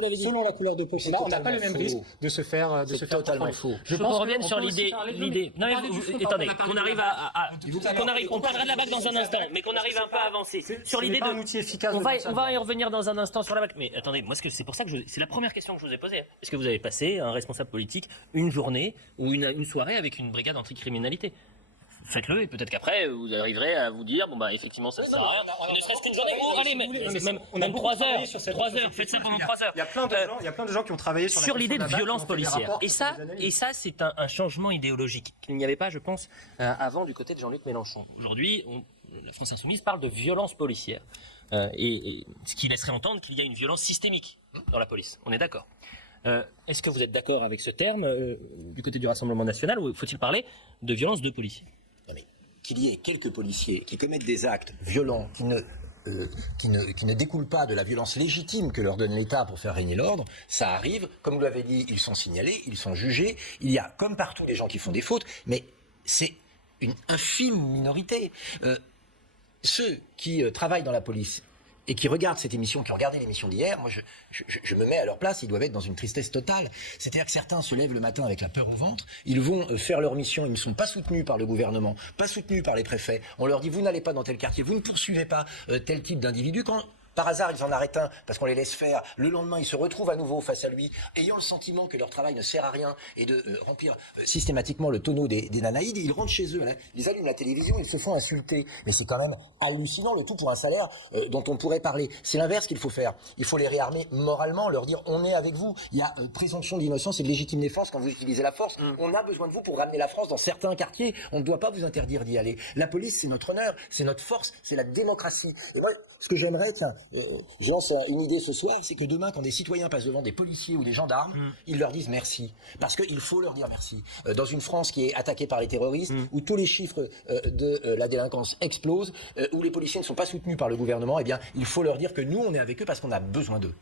l'avez dit. Selon la couleur de peau, on n'a pas le même risque de se faire totalement faux. Je pense qu'on revienne sur l'idée. Non mais attendez, qu'on arrive on parlera de la BAC dans un instant, mais qu'on arrive un peu à avancer sur l'idée de. Un outil efficace. On va y revenir dans un instant sur la BAC. Mais attendez, moi c'est pour ça que c'est la première question que je vous ai posée. Est-ce que vous avez passé, un responsable politique, une journée ou une soirée avec une brigade anticriminalité ? Faites-le et peut-être qu'après vous arriverez à vous dire effectivement ça sert à rien, ne serait-ce qu'une journée. Même 3 heures, faites ça pendant 3 heures. Il y a plein de gens qui ont travaillé sur l'idée de violence policière. Et ça c'est un changement idéologique qu'il n'y avait pas, je pense, avant du côté de Jean-Luc Mélenchon. Aujourd'hui, la France Insoumise parle de violence policière et ce qui laisserait entendre qu'il y a une violence systémique dans la police. On est d'accord. Est-ce que vous êtes d'accord avec ce terme du côté du Rassemblement national ou faut-il parler de violence de policiers ? Non mais qu'il y ait quelques policiers qui commettent des actes violents qui ne découlent pas de la violence légitime que leur donne l'État pour faire régner l'ordre, ça arrive. Comme vous l'avez dit, ils sont signalés, ils sont jugés. Il y a, comme partout, des gens qui font des fautes, mais c'est une infime minorité. Ceux qui travaillent dans la police et qui regardent cette émission, qui ont regardé l'émission d'hier, moi je me mets à leur place, ils doivent être dans une tristesse totale. C'est-à-dire que certains se lèvent le matin avec la peur au ventre, ils vont faire leur mission, ils ne sont pas soutenus par le gouvernement, pas soutenus par les préfets. On leur dit vous n'allez pas dans tel quartier, vous ne poursuivez pas tel type d'individu. Quand par hasard, ils en arrêtent un parce qu'on les laisse faire. Le lendemain, ils se retrouvent à nouveau face à lui, ayant le sentiment que leur travail ne sert à rien et de remplir systématiquement le tonneau des nanaïdes. Ils rentrent chez eux, ils allument la télévision, ils se font insulter. Mais c'est quand même hallucinant, le tout pour un salaire dont on pourrait parler. C'est l'inverse qu'il faut faire. Il faut les réarmer moralement, leur dire on est avec vous. Il y a présomption d'innocence et de légitime défense quand vous utilisez la force. On a besoin de vous pour ramener la France dans certains quartiers. On ne doit pas vous interdire d'y aller. La police, c'est notre honneur, c'est notre force, c'est la démocratie. Et moi, ce que j'aimerais, je lance une idée ce soir, c'est que demain, quand des citoyens passent devant des policiers ou des gendarmes, ils leur disent merci. Parce qu'il faut leur dire merci. Dans une France qui est attaquée par les terroristes, où tous les chiffres de la délinquance explosent, où les policiers ne sont pas soutenus par le gouvernement, eh bien, il faut leur dire que nous, on est avec eux parce qu'on a besoin d'eux.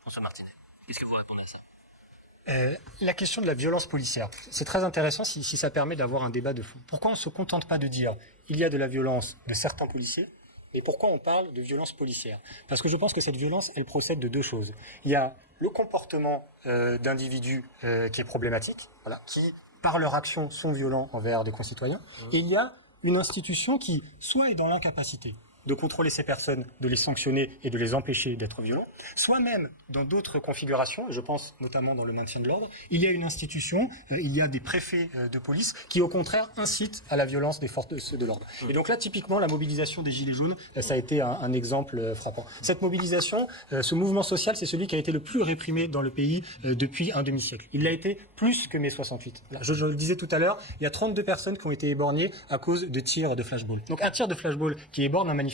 François Martinet, qu'est-ce que vous répondez à ça ? La question de la violence policière, c'est très intéressant si ça permet d'avoir un débat de fond. Pourquoi on ne se contente pas de dire il y a de la violence de certains policiers ? Et pourquoi on parle de violence policière ? Parce que je pense que cette violence, elle procède de deux choses. Il y a le comportement d'individus qui est problématique, qui, par leur action, sont violents envers des concitoyens. Et il y a une institution qui soit est dans l'incapacité de contrôler ces personnes, de les sanctionner et de les empêcher d'être violents, soit même dans d'autres configurations, je pense notamment dans le maintien de l'ordre, il y a une institution, il y a des préfets de police qui au contraire incitent à la violence des forces de l'ordre. Et donc là, typiquement, la mobilisation des Gilets jaunes, ça a été un exemple frappant. Cette mobilisation, ce mouvement social, c'est celui qui a été le plus réprimé dans le pays depuis un demi-siècle. Il l'a été plus que mai 68. Là, je le disais tout à l'heure, il y a 32 personnes qui ont été éborgnées à cause de tirs de flashball. Donc un tir de flashball qui éborgne un manifestant,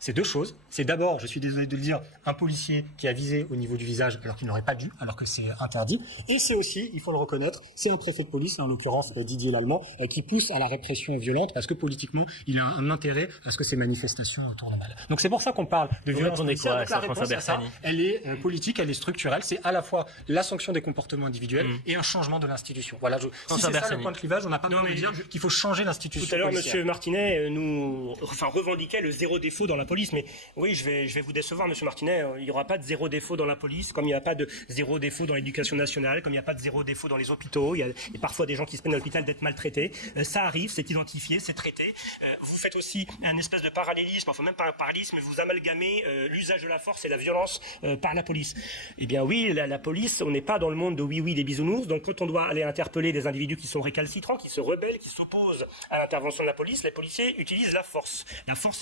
c'est deux choses. C'est d'abord, je suis désolé de le dire, un policier qui a visé au niveau du visage alors qu'il n'aurait pas dû, alors que c'est interdit. Et c'est aussi, il faut le reconnaître, c'est un préfet de police, en l'occurrence Didier Lallemand, qui pousse à la répression violente parce que politiquement, il a un intérêt à ce que ces manifestations tournent mal. Donc c'est pour ça qu'on parle de violence policière. Donc la réponse à ça, elle est politique, elle est structurelle. C'est à la fois la sanction des comportements individuels et un changement de l'institution. Voilà, si c'est ça le point de clivage, on n'a pas besoin de dire qu'il faut changer l'institution. Tout à l'heure, M. Martinet revendiquait le zéro défaut dans la police, mais oui, je vais vous décevoir, M. Martinet, il n'y aura pas de zéro défaut dans la police, comme il n'y a pas de zéro défaut dans l'éducation nationale, comme il n'y a pas de zéro défaut dans les hôpitaux, il y a parfois des gens qui se plaignent à l'hôpital d'être maltraités, ça arrive, c'est identifié, c'est traité. Vous faites aussi un espèce de parallélisme, enfin même pas un parallélisme, vous amalgamez l'usage de la force et la violence par la police. Eh bien oui, la police, on n'est pas dans le monde de oui des bisounours, donc quand on doit aller interpeller des individus qui sont récalcitrants, qui se rebellent, qui s'opposent à l'intervention de la police, les policiers utilisent la force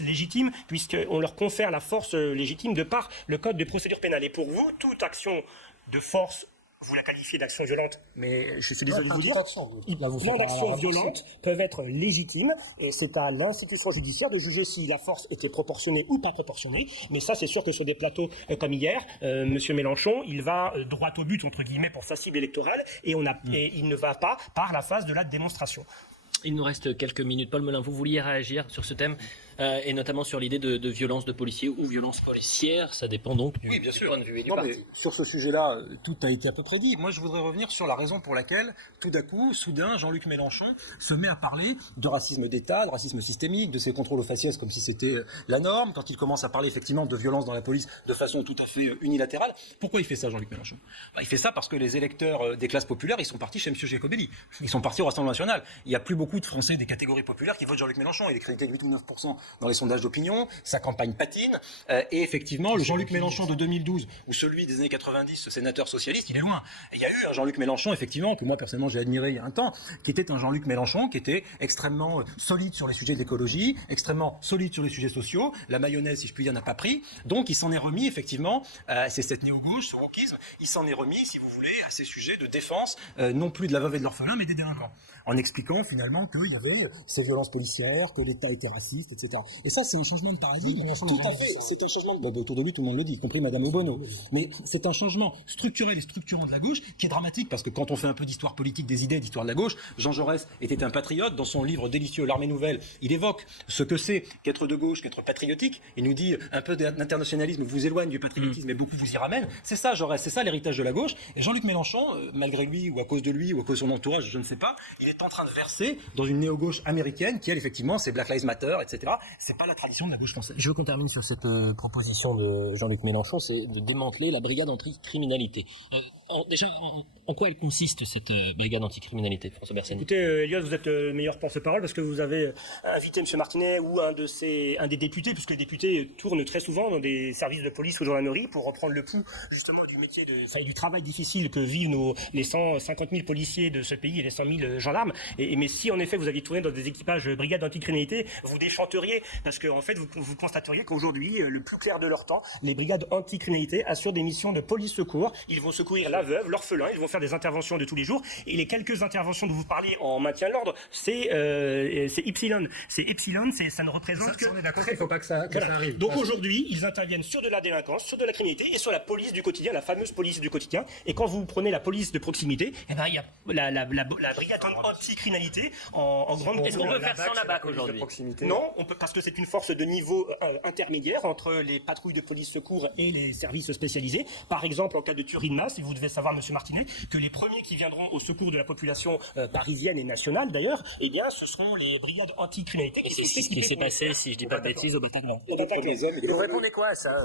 légitime, puisqu'on leur confère la force légitime de par le code de procédure pénale. Et pour vous, toute action de force, vous la qualifiez d'action violente, mais je suis désolé de vous dire, plein d'actions violentes peuvent être légitimes, et c'est à l'institution judiciaire de juger si la force était proportionnée ou pas proportionnée, mais ça c'est sûr que sur des plateaux comme hier, M. Mélenchon, il va droit au but, entre guillemets, pour sa cible électorale, et il ne va pas par la phase de la démonstration. Il nous reste quelques minutes. Paul Melun, vous vouliez réagir sur ce thème et notamment sur l'idée de violence de policier ou violence policière, ça dépend donc du point de vue et du parti. Sur ce sujet-là, tout a été à peu près dit. Moi, je voudrais revenir sur la raison pour laquelle, tout d'un coup, soudain, Jean-Luc Mélenchon se met à parler de racisme d'État, de racisme systémique, de ses contrôles aux faciès comme si c'était la norme, quand il commence à parler effectivement de violence dans la police de façon tout à fait unilatérale. Pourquoi il fait ça, Jean-Luc Mélenchon ? Il fait ça parce que les électeurs des classes populaires, ils sont partis chez M. Giacobelli. Ils sont partis au Rassemblement national. Il n'y a plus beaucoup de Français des catégories populaires qui votent Jean-Luc Mélenchon. Il est crédité 8 ou 9% dans les sondages d'opinion. Sa campagne patine. Et effectivement, le Jean-Luc Mélenchon de 2012 ou celui des années 90, ce sénateur socialiste, il est loin. Et il y a eu un Jean-Luc Mélenchon, effectivement, que moi personnellement j'ai admiré il y a un temps, qui était un Jean-Luc Mélenchon qui était extrêmement solide sur les sujets d'écologie, extrêmement solide sur les sujets sociaux. La mayonnaise, si je puis dire, n'a pas pris. Donc il s'en est remis, effectivement, c'est cette néo-gauche, ce wokisme, il s'en est remis, si vous voulez, à ces sujets de défense, non plus de la veuve et de l'orphelin, mais des délinquants. En expliquant finalement qu'il y avait ces violences policières, que l'État était raciste, etc. Et ça, c'est un changement de paradigme. Tout à fait. C'est un changement. Autour de lui, tout le monde le dit, y compris Madame Obono. Mais c'est un changement structurel et structurant de la gauche qui est dramatique parce que quand on fait un peu d'histoire politique des idées, d'histoire de la gauche, Jean Jaurès était un patriote. Dans son livre délicieux L'Armée nouvelle, il évoque ce que c'est qu'être de gauche, qu'être patriotique. Il nous dit un peu d'internationalisme vous éloigne du patriotisme, mais beaucoup vous y ramène. C'est ça, Jaurès. C'est ça l'héritage de la gauche. Et Jean-Luc Mélenchon, malgré lui ou à cause de lui ou à cause de son entourage, je ne sais pas, il est en train de verser dans une néo-gauche américaine qui, elle, effectivement, c'est Black Lives Matter, etc. C'est pas la tradition de la gauche française. Je veux qu'on termine sur cette proposition de Jean-Luc Mélenchon, c'est de démanteler la brigade anticriminalité. Déjà, en quoi elle consiste, cette brigade anticriminalité, François Bersani ? Écoutez, Eliott, vous êtes meilleur porte-parole parce que vous avez invité M. Martinet ou un des députés, puisque les députés tournent très souvent dans des services de police ou de gendarmerie pour reprendre le pouls justement du métier du travail difficile que vivent les 150 000 policiers de ce pays et les 100 000 gendarmes. Mais si en effet vous aviez tourné dans des équipages brigade anticriminalité, vous déchanteriez parce que en fait vous constateriez qu'aujourd'hui, le plus clair de leur temps, les brigades anticriminalité assurent des missions de police-secours. Ils vont secourir la veuve, l'orphelin, ils vont faire des interventions de tous les jours. Et les quelques interventions dont vous parliez en maintien de l'ordre, c'est Epsilon. C'est Epsilon, ça ne représente que... On est d'accord, il ne faut pas que ça arrive. Donc aujourd'hui, ils interviennent sur de la délinquance, sur de la criminalité et sur la police du quotidien, la fameuse police du quotidien. Et quand vous prenez la police de proximité, eh ben, il y a la brigade anticriminalité en grande... Est-ce qu'on peut faire sans la BAC aujourd'hui ? Non, on peut, parce que c'est une force de niveau intermédiaire entre les patrouilles de police secours et les services spécialisés. Par exemple, en cas de tuerie de masse, et vous devez savoir, Monsieur Martinet, que les premiers qui viendront au secours de la population parisienne et nationale d'ailleurs, eh bien, ce seront les brigades anticriminalité. Et c'est ce qui s'est passé, si je dis pas de bêtises, au Bataclan. Et vous répondez quoi à ça,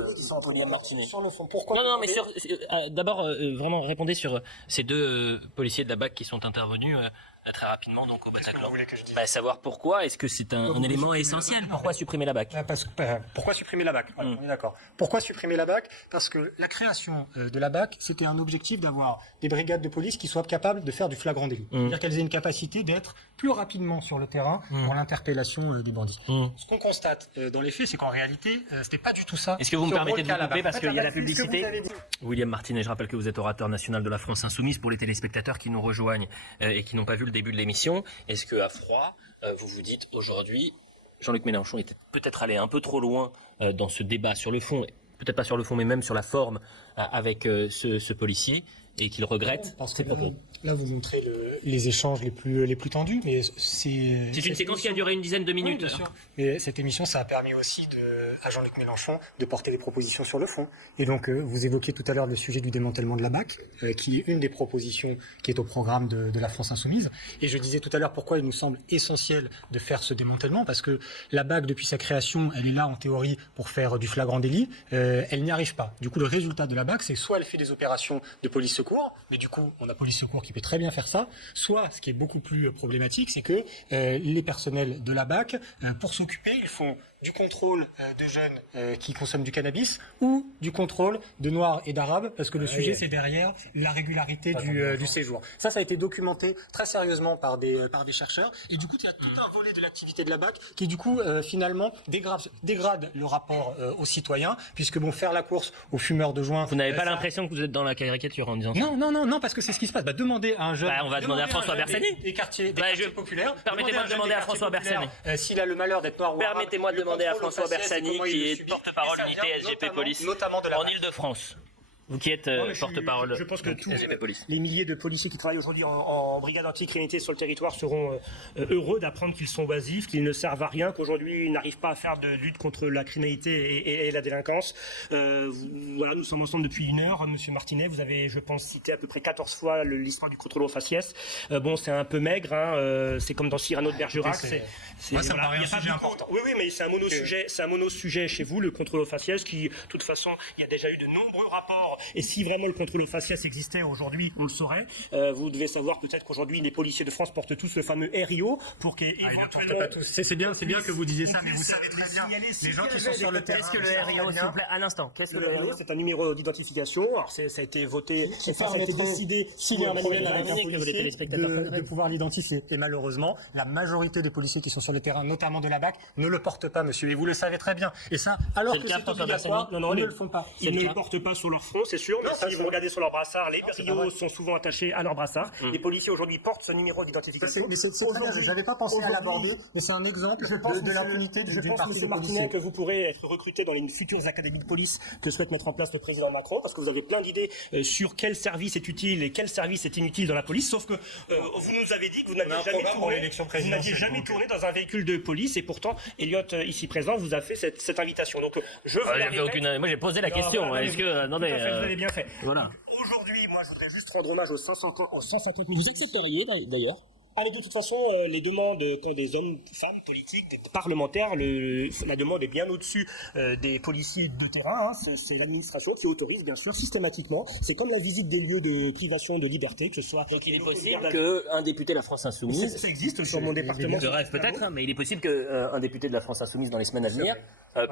William Martinet ? Pourquoi ? Non, mais d'abord, vraiment répondez sur ces deux policiers de la BAC qui sont intervenus très rapidement donc au Bataclan. vous voulez que je dise Savoir pourquoi, est-ce que c'est un élément essentiel? Pourquoi supprimer la BAC? Pourquoi supprimer la BAC? Voilà, on est d'accord. Pourquoi supprimer la BAC? Parce que la création de la BAC, c'était un objectif d'avoir des brigades de police qui soient capables de faire du flagrant délit. C'est-à-dire qu'elles aient une capacité d'être plus rapidement sur le terrain pour l'interpellation des bandits. Ce qu'on constate dans les faits, c'est qu'en réalité, c'était pas du tout ça. Est-ce que vous me permettez de vous couper parce qu'il y a la c'est ce que vous publicité? avez dit. William Martinet, je rappelle que vous êtes orateur national de la France Insoumise. Pour les téléspectateurs qui nous rejoignent et qui n'ont pas vu le début de l'émission, est-ce que à froid, vous vous dites aujourd'hui, Jean-Luc Mélenchon était peut-être allé un peu trop loin dans ce débat sur le fond, peut-être pas sur le fond, mais même sur la forme avec ce policier, et qu'il regrette ses propos? Là, vous montrez les échanges les plus tendus, mais C'est une séquence qui a duré une dizaine de minutes. Oui, bien sûr. Mais cette émission, ça a permis aussi à Jean-Luc Mélenchon de porter des propositions sur le fond. Et donc, vous évoquiez tout à l'heure le sujet du démantèlement de la BAC, qui est une des propositions qui est au programme de la France Insoumise. Et je disais tout à l'heure pourquoi il nous semble essentiel de faire ce démantèlement, parce que la BAC, depuis sa création, elle est là en théorie pour faire du flagrant délit. Elle n'y arrive pas. Du coup, le résultat de la BAC, c'est soit elle fait des opérations de police-secours, mais du coup, on a police-secours qui peut très bien faire ça, soit, ce qui est beaucoup plus problématique, c'est que les personnels de la BAC, pour s'occuper, ils font du contrôle de jeunes qui consomment du cannabis ou du contrôle de Noirs et d'Arabes, parce que le sujet, c'est derrière la régularité du séjour. Ça a été documenté très sérieusement par des chercheurs, et du coup, il y a tout un volet de l'activité de la BAC qui, du coup, finalement, dégrade le rapport aux citoyens, puisque, bon, faire la course aux fumeurs de joints... Vous n'avez pas l'impression que vous êtes dans la caricature en disant ça? Non, parce que c'est ce qui se passe. Demandez à un jeune... on va demander à François Bersani. Des quartiers populaires. Permettez-moi de demander à François Bersani. S'il a le malheur d'être noir ou arabe, Permettez-moi de demander à François Bersani, qui est porte-parole unité SGP Police en Ile-de-France. Vous qui êtes porte-parole. Je pense que tous SGP Police. les milliers de policiers qui travaillent aujourd'hui en brigade anticriminalité sur le territoire seront heureux d'apprendre qu'ils sont oisifs, qu'ils ne servent à rien, qu'aujourd'hui ils n'arrivent pas à faire de lutte contre la criminalité et la délinquance. Voilà, nous sommes ensemble depuis 1 heure. Monsieur Martinet, vous avez, je pense, cité à peu près 14 fois l'histoire du contrôle aux faciès. Bon, c'est un peu maigre, hein, c'est comme dans Cyrano de Bergerac. Moi, ça me paraît un sujet important. Oui, mais c'est un monosujet chez vous, le contrôle aux faciès, qui, de toute façon, il y a déjà eu de nombreux rapports. Et si vraiment le contrôle aux faciès existait aujourd'hui, on le saurait. Vous devez savoir peut-être qu'aujourd'hui, les policiers de France portent tous le fameux RIO pour qu'ils ils ne portent pas tous. C'est bien que vous disiez ça, mais vous savez très bien. Les gens qui sont sur le terrain. Qu'est-ce que le RIO, s'il vous plaît, un instant? Qu'est-ce que le RIO? C'est un numéro d'identification. Alors, ça a été voté, ça a été décidé s'il y a un manuel avec un policier de pouvoir l'identifier. Et malheureusement, la majorité des policiers qui sont sur le terrain, notamment de la BAC, ne le portent pas, monsieur. Et vous le savez très bien. Et ça, alors que c'est obligatoire, ils ne le font pas. Ils ne le portent pas sur leur front, c'est sûr. Mais si vous regardez sur leur brassard, les RIO sont souvent attachés à leur brassard. Les policiers aujourd'hui portent ce numéro d'identification. J'avais pas pensé à l'aborder, mais c'est un exemple de l'impunité du parti de Martinet que vous pourrez être recruté dans les futures académies de police que souhaite mettre en place le président Macron, parce que vous avez plein d'idées sur quel service est utile et quel service est inutile dans la police, sauf que vous nous avez dit que vous n'aviez jamais tourné dans un véhicule de police, et pourtant Elliot, ici présent, vous a fait cette invitation. Donc je moi j'ai posé la question. Est-ce que vous avez bien fait. Voilà. Aujourd'hui, moi je voudrais juste rendre hommage aux 150 000. Vous accepteriez d'ailleurs? Avec de toute façon, les demandes des hommes, femmes politiques, des parlementaires, la demande est bien au-dessus des policiers de terrain. Hein. C'est l'administration qui autorise, bien sûr, systématiquement. C'est comme la visite des lieux de privation de liberté, que ce soit... Donc il est possible qu'un député de la France Insoumise... Ça existe sur mon département. Je rêve peut-être, mais il est possible qu'un député de la France Insoumise dans les semaines à venir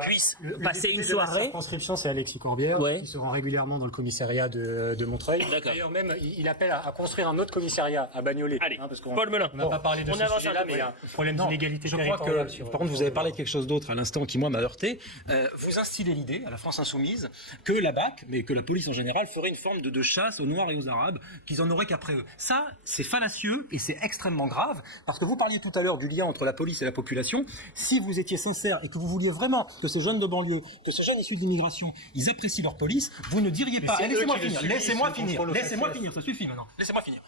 puisse passer une soirée... La circonscription, c'est Alexis Corbière, qui se rend régulièrement dans le commissariat de Montreuil. D'ailleurs même, il appelle à construire un autre commissariat à Bagnolet. Allez, parce Paul Melun. On n'a pas parlé de ce sujet-là, mais il y a un problème d'inégalité territoriale. Par contre, vous avez parlé de quelque chose d'autre à l'instant qui, moi, m'a heurté. Vous instillez l'idée, à la France Insoumise, que la BAC, mais que la police en général, ferait une forme de chasse aux Noirs et aux Arabes, qu'ils en auraient qu'après eux. Ça, c'est fallacieux et c'est extrêmement grave, parce que vous parliez tout à l'heure du lien entre la police et la population. Si vous étiez sincère et que vous vouliez vraiment que ces jeunes de banlieue, que ces jeunes issus de l'immigration, ils apprécient leur police, vous ne diriez pas... Laissez-moi finir, ça suffit maintenant. Laissez-moi finir.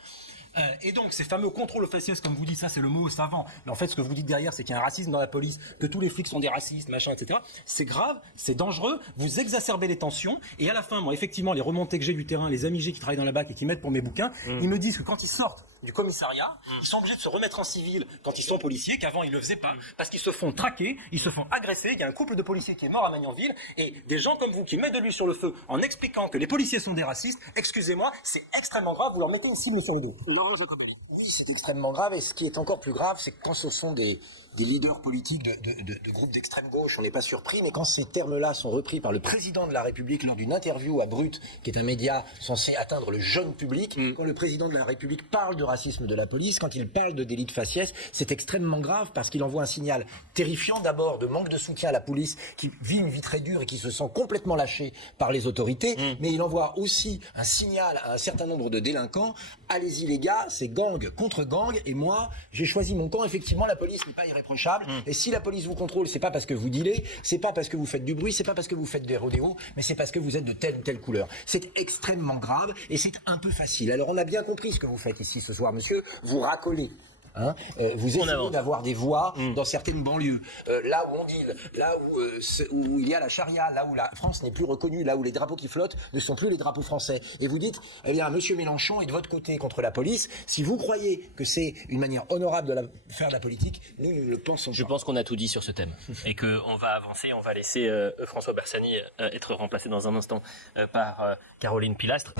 Et donc, ces fameux contrôles aux faciès, comme vous dites, ça c'est le mot savant. Mais en fait, ce que vous dites derrière, c'est qu'il y a un racisme dans la police, que tous les flics sont des racistes, machin, etc. C'est grave, c'est dangereux, vous exacerbez les tensions. Et à la fin, moi, effectivement, les remontées que j'ai du terrain, les amis qui travaillent dans la BAC et qui m'aident pour mes bouquins, ils me disent que quand ils sortent du commissariat, ils sont obligés de se remettre en civil quand ils sont policiers, qu'avant ils le faisaient pas, parce qu'ils se font traquer, ils se font agresser. Il y a un couple de policiers qui est mort à Magnanville, et des gens comme vous qui mettent de l'huile sur le feu en expliquant que les policiers sont des racistes, excusez-moi, c'est extrêmement grave, vous leur mettez une cible sur le dos. Oui, c'est extrêmement grave, et ce qui est encore plus grave, c'est que quand ce sont des leaders politiques de groupes d'extrême gauche, on n'est pas surpris, mais quand ces termes-là sont repris par le président de la République lors d'une interview à Brut, qui est un média censé atteindre le jeune public, quand le président de la République parle de racisme de la police, quand il parle de délit de faciès, c'est extrêmement grave parce qu'il envoie un signal terrifiant d'abord de manque de soutien à la police qui vit une vie très dure et qui se sent complètement lâchée par les autorités, mais il envoie aussi un signal à un certain nombre de délinquants, allez-y les gars, c'est gang contre gang, et moi j'ai choisi mon camp, effectivement la police n'est pas irréprochable, et si la police vous contrôle, c'est pas parce que vous dealez, c'est pas parce que vous faites du bruit, c'est pas parce que vous faites des rodéos, mais c'est parce que vous êtes de telle ou telle couleur. C'est extrêmement grave et c'est un peu facile. Alors on a bien compris ce que vous faites ici ce soir, monsieur, vous racolez. Hein, vous essayez d'avoir des voix dans certaines banlieues, là où on deal, là où il y a la charia, là où la France n'est plus reconnue, là où les drapeaux qui flottent ne sont plus les drapeaux français. Et vous dites, eh bien, monsieur Mélenchon est de votre côté contre la police. Si vous croyez que c'est une manière honorable de faire de la politique, nous ne le pensons pas. Je pense qu'on a tout dit sur ce thème et qu'on va avancer. On va laisser François Bersani être remplacé dans un instant par Caroline Pilastre.